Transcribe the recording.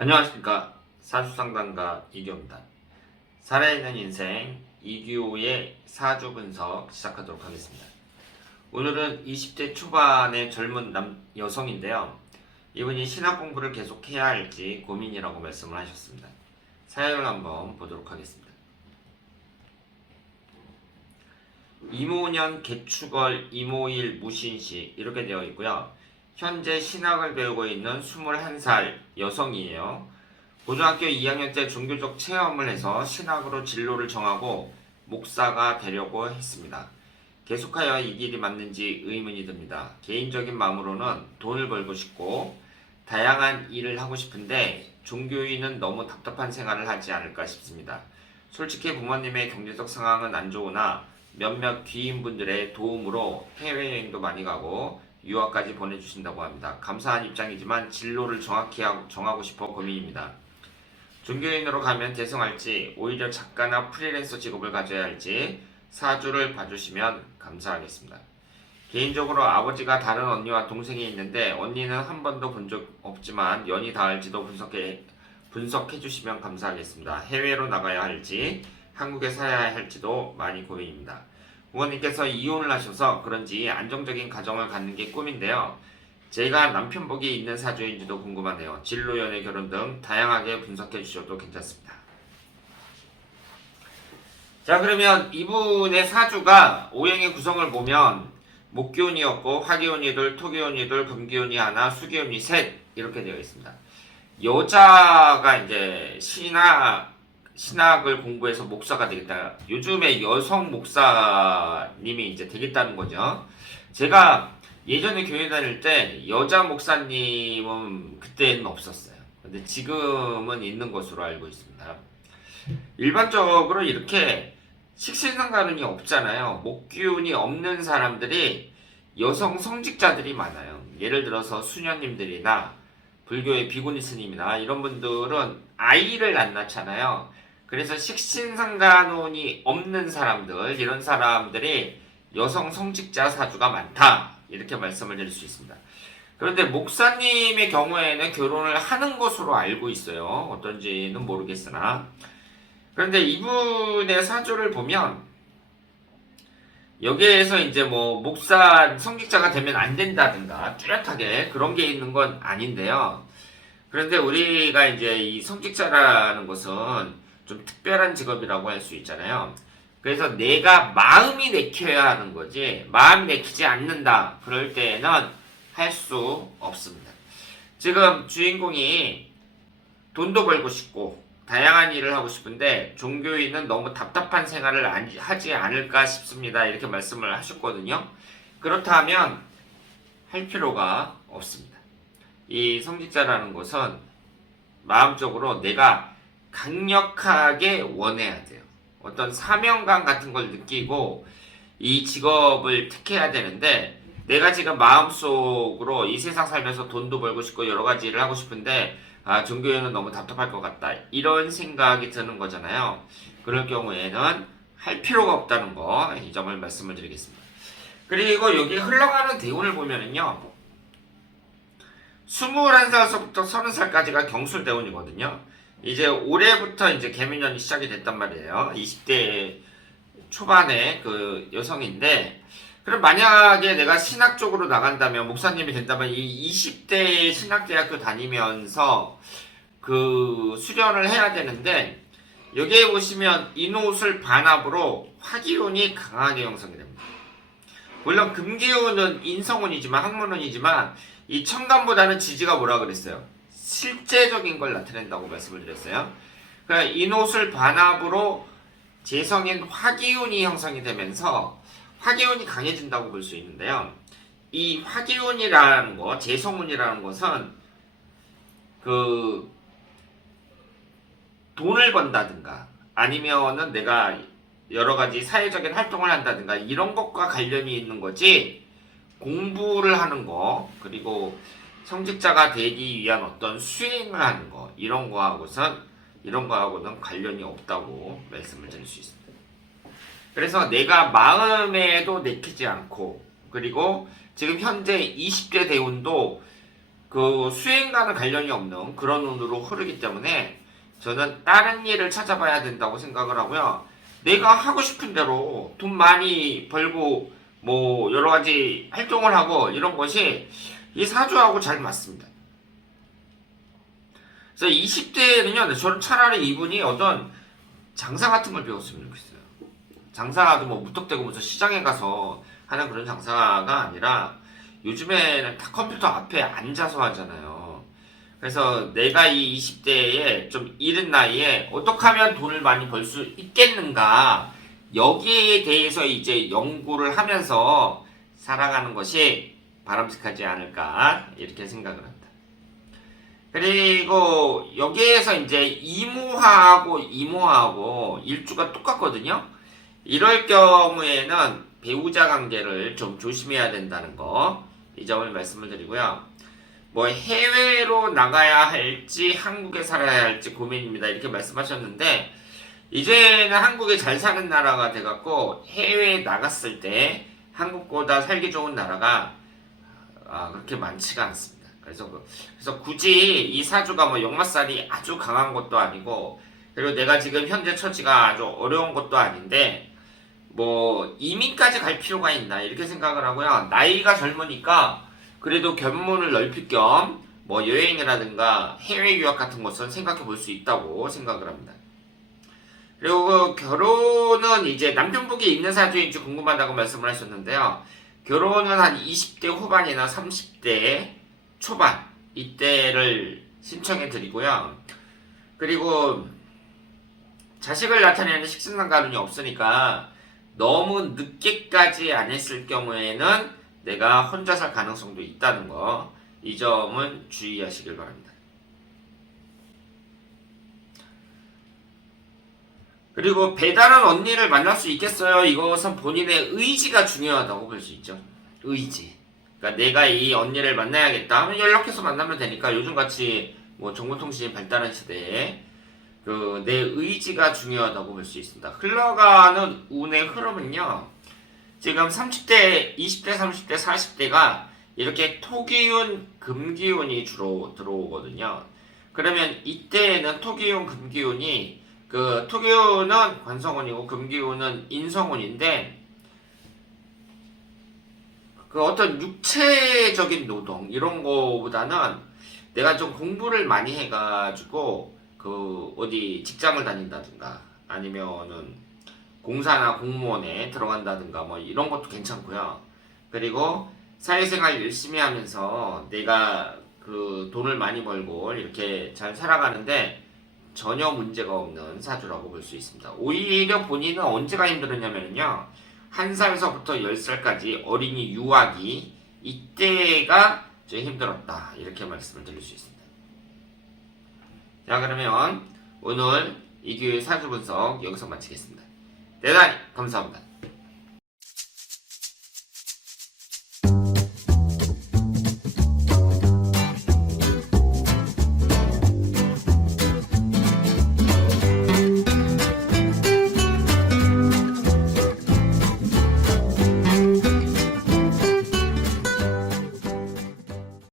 안녕하십니까. 사주상담가 이규호입니다. 살아있는 인생 이규호의 사주 분석 시작하도록 하겠습니다. 오늘은 20대 초반의 젊은 여성인데요. 이분이 신학 공부를 계속 해야 할지 고민이라고 말씀을 하셨습니다. 사연을 한번 보도록 하겠습니다. 이모년 개축월 이모일 무신시 이렇게 되어 있고요. 현재 신학을 배우고 있는 21살 여성이에요. 고등학교 2학년 때 종교적 체험을 해서 신학으로 진로를 정하고 목사가 되려고 했습니다. 계속하여 이 길이 맞는지 의문이 듭니다. 개인적인 마음으로는 돈을 벌고 싶고 다양한 일을 하고 싶은데 종교인은 너무 답답한 생활을 하지 않을까 싶습니다. 솔직히 부모님의 경제적 상황은 안 좋으나 몇몇 귀인분들의 도움으로 해외여행도 많이 가고 유학까지 보내주신다고 합니다. 감사한 입장이지만 진로를 정확히 정하고 싶어 고민입니다. 종교인으로 가면 대성할지 오히려 작가나 프리랜서 직업을 가져야 할지 사주를 봐주시면 감사하겠습니다. 개인적으로 아버지가 다른 언니와 동생이 있는데 언니는 한 번도 본 적 없지만 연이 닿을지도 분석해 주시면 감사하겠습니다. 해외로 나가야 할지 한국에 살아야 할지도 많이 고민입니다. 부모님께서 이혼을 하셔서 그런지 안정적인 가정을 갖는 게 꿈인데요. 제가 남편복이 있는 사주인지도 궁금하네요. 진로, 연애, 결혼 등 다양하게 분석해 주셔도 괜찮습니다. 자, 그러면 이분의 사주가 오행의 구성을 보면 목기운이었고 화기운이 둘, 토기운이 둘, 금기운이 하나, 수기운이 셋 이렇게 되어 있습니다. 여자가 이제 신학을 공부해서 목사가 되겠다. 요즘에 여성 목사님이 이제 되겠다는 거죠. 제가 예전에 교회 다닐 때 여자 목사님은 그때는 없었어요. 근데 지금은 있는 것으로 알고 있습니다. 일반적으로 이렇게 식신상관운이 없잖아요. 목기운이 없는 사람들이 여성 성직자들이 많아요. 예를 들어서 수녀님들이나 불교의 비구니 스님이나 이런 분들은 아이를 안 낳잖아요. 그래서 식신상관운이 없는 사람들, 이런 사람들이 여성 성직자 사주가 많다. 이렇게 말씀을 드릴 수 있습니다. 그런데 목사님의 경우에는 결혼을 하는 것으로 알고 있어요. 어떤지는 모르겠으나. 그런데 이분의 사주를 보면 여기에서 이제 뭐 목사 성직자가 되면 안 된다든가 뚜렷하게 그런 게 있는 건 아닌데요. 그런데 우리가 이제 이 성직자라는 것은 좀 특별한 직업이라고 할 수 있잖아요. 그래서 내가 마음이 내켜야 하는 거지 마음이 내키지 않는다 그럴 때는 할 수 없습니다. 지금 주인공이 돈도 벌고 싶고 다양한 일을 하고 싶은데 종교인은 너무 답답한 생활을 하지 않을까 싶습니다. 이렇게 말씀을 하셨거든요. 그렇다면 할 필요가 없습니다. 이 성직자라는 것은 마음적으로 내가 강력하게 원해야 돼요. 어떤 사명감 같은 걸 느끼고 이 직업을 택해야 되는데 내가 지금 마음속으로 이 세상 살면서 돈도 벌고 싶고 여러 가지 일을 하고 싶은데 종교에는 너무 답답할 것 같다. 이런 생각이 드는 거잖아요. 그럴 경우에는 할 필요가 없다는 거, 이 점을 말씀을 드리겠습니다. 그리고 여기 흘러가는 대운을 보면은요. 21살서부터 30살까지가 경술대운이거든요. 이제 올해부터 이제 개미년이 시작이 됐단 말이에요. 20대 초반의 그 여성인데, 그럼 만약에 내가 신학 쪽으로 나간다면, 목사님이 된다면 이 20대 신학대학교 다니면서 그 수련을 해야 되는데, 여기에 보시면 인호술 반합으로 화기운이 강하게 형성이 됩니다. 물론 금기운은 인성운이지만 학문운이지만 이 천간보다는 지지가 뭐라 그랬어요? 실제적인 걸 나타낸다고 말씀을 드렸어요. 그러니까 인호술 반합으로 재성인 화기운이 형성이 되면서 화기운이 강해진다고 볼 수 있는데요. 이 화기운이라는 거, 재성운이라는 것은 그 돈을 번다든가 아니면은 내가 여러 가지 사회적인 활동을 한다든가 이런 것과 관련이 있는 거지 공부를 하는 거 그리고 성직자가 되기 위한 어떤 수행을 하는 거 이런 거하고는 관련이 없다고 말씀을 드릴 수 있습니다. 그래서 내가 마음에도 내키지 않고 그리고 지금 현재 20대 대운도 그 수행과는 관련이 없는 그런 운으로 흐르기 때문에 저는 다른 일을 찾아봐야 된다고 생각을 하고요. 내가 하고 싶은 대로 돈 많이 벌고 뭐 여러 가지 활동을 하고 이런 것이 이 사주하고 잘 맞습니다. 그래서 20대에는요, 저는 차라리 이분이 어떤 장사 같은 걸 배웠으면 좋겠어요. 장사도 뭐 무턱대고 무슨 시장에 가서 하는 그런 장사가 아니라 요즘에는 다 컴퓨터 앞에 앉아서 하잖아요. 그래서 내가 이 20대에 좀 이른 나이에 어떻게 하면 돈을 많이 벌 수 있겠는가, 여기에 대해서 이제 연구를 하면서 살아가는 것이 바람직하지 않을까 이렇게 생각을 합니다. 그리고 여기에서 이제 이모하고 일주가 똑같거든요. 이럴 경우에는 배우자 관계를 좀 조심해야 된다는 거, 이 점을 말씀을 드리고요. 뭐 해외로 나가야 할지 한국에 살아야 할지 고민입니다 이렇게 말씀하셨는데, 이제는 한국에 잘 사는 나라가 돼갖고 해외에 나갔을 때 한국보다 살기 좋은 나라가 그렇게 많지가 않습니다. 그래서 굳이 이 사주가 뭐 역마살이 아주 강한 것도 아니고, 그리고 내가 지금 현재 처지가 아주 어려운 것도 아닌데 뭐 이민까지 갈 필요가 있나 이렇게 생각을 하고요. 나이가 젊으니까 그래도 견문을 넓힐 겸 뭐 여행이라든가 해외 유학 같은 것은 생각해 볼 수 있다고 생각을 합니다. 그리고 그 결혼은 이제 남편분이 있는 사주인지 궁금하다고 말씀을 하셨는데요. 결혼은 한 20대 후반이나 30대 초반 이때를 신청해 드리고요. 그리고 자식을 나타내는 식신상가론이 없으니까 너무 늦게까지 안 했을 경우에는 내가 혼자 살 가능성도 있다는 거, 이 점은 주의하시길 바랍니다. 그리고 배다른 언니를 만날 수 있겠어요? 이것은 본인의 의지가 중요하다고 볼 수 있죠. 의지. 그러니까 내가 이 언니를 만나야겠다 하면 연락해서 만나면 되니까, 요즘같이 뭐 정보통신이 발달한 시대에 그 내 의지가 중요하다고 볼 수 있습니다. 흘러가는 운의 흐름은요, 지금 30대, 20대, 30대, 40대가 이렇게 토기운, 금기운이 주로 들어오거든요. 그러면 이때에는 토기운, 금기운이, 그 토기운은 관성운이고 금기운은 인성운인데, 그 어떤 육체적인 노동 이런 거보다는 내가 좀 공부를 많이 해가지고 그 어디 직장을 다닌다든가 아니면은 공사나 공무원에 들어간다든가 뭐 이런 것도 괜찮고요. 그리고 사회생활 열심히 하면서 내가 그 돈을 많이 벌고 이렇게 잘 살아가는데 전혀 문제가 없는 사주라고 볼 수 있습니다. 오히려 본인은 언제가 힘들었냐면요, 1살서부터 10살까지 어린이 유아기, 이때가 좀 힘들었다 이렇게 말씀을 드릴 수 있습니다. 자, 그러면 오늘 이규의 사주 분석 여기서 마치겠습니다. 대단히 감사합니다.